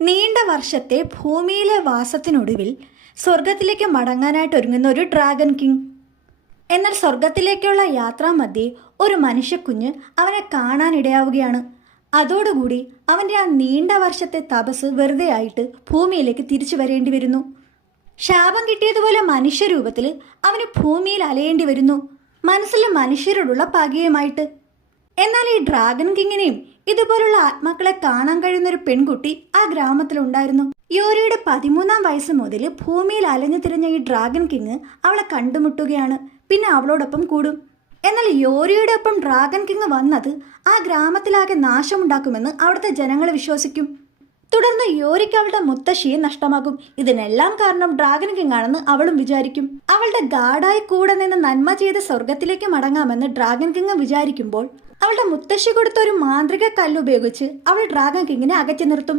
നീണ്ട വർഷത്തെ ഭൂമിയിലെ വാസത്തിനൊടുവിൽ സ്വർഗത്തിലേക്ക് മടങ്ങാനായിട്ട് ഒരുങ്ങുന്ന ഒരു ഡ്രാഗൺ കിങ്. എന്നാൽ സ്വർഗത്തിലേക്കുള്ള യാത്രാമധ്യേ ഒരു മനുഷ്യക്കുഞ്ഞ് അവനെ കാണാനിടയാവുകയാണ്. അതോടുകൂടി അവൻ്റെ ആ നീണ്ട വർഷത്തെ തപസ് വെറുതെ ആയിട്ട് ഭൂമിയിലേക്ക് തിരിച്ചു വരേണ്ടി വരുന്നു. ശാപം കിട്ടിയതുപോലെ മനുഷ്യരൂപത്തിൽ അവന് ഭൂമിയിൽ അലയേണ്ടി വരുന്നു, മനസ്സിൽ മനുഷ്യരോടുള്ള പകയുമായിട്ട്. എന്നാൽ ഈ ഡ്രാഗൺ കിങ്ങിനെയും ഇതുപോലുള്ള ആത്മാക്കളെ കാണാൻ കഴിയുന്ന ഒരു പെൺകുട്ടി ആ ഗ്രാമത്തിലുണ്ടായിരുന്നു. യോരിയുടെ 13-ാം വയസ്സ് മുതൽ ഭൂമിയിൽ അലഞ്ഞു തിരിഞ്ഞ ഈ ഡ്രാഗൺ കിങ് അവളെ കണ്ടുമുട്ടുകയാണ്. പിന്നെ അവളോടൊപ്പം കൂടും. എന്നാൽ യോരിയുടെ ഒപ്പം ഡ്രാഗൺ കിങ് വന്നത് ആ ഗ്രാമത്തിലാകെ നാശമുണ്ടാക്കുമെന്ന് അവിടുത്തെ ജനങ്ങൾ വിശ്വസിക്കും. തുടർന്ന് യോരിക്ക് അവളുടെ മുത്തശ്ശിയെ നഷ്ടമാകും. ഇതിനെല്ലാം കാരണം ഡ്രാഗൺ കിങ് ആണെന്ന് അവളും വിചാരിക്കും. അവളുടെ ഗാർഡായി കൂടെ നിന്ന് നന്മ ചെയ്ത് സ്വർഗത്തിലേക്ക് മടങ്ങാമെന്ന് ഡ്രാഗൺ കിങ് വിചാരിക്കുമ്പോൾ അവളുടെ മുത്തശ്ശി കൊടുത്ത ഒരു മാന്ത്രിക കല്ലുപയോഗിച്ച് അവൾ ഡ്രാഗൺ കിങ്ങിനെ അകറ്റി നിർത്തും.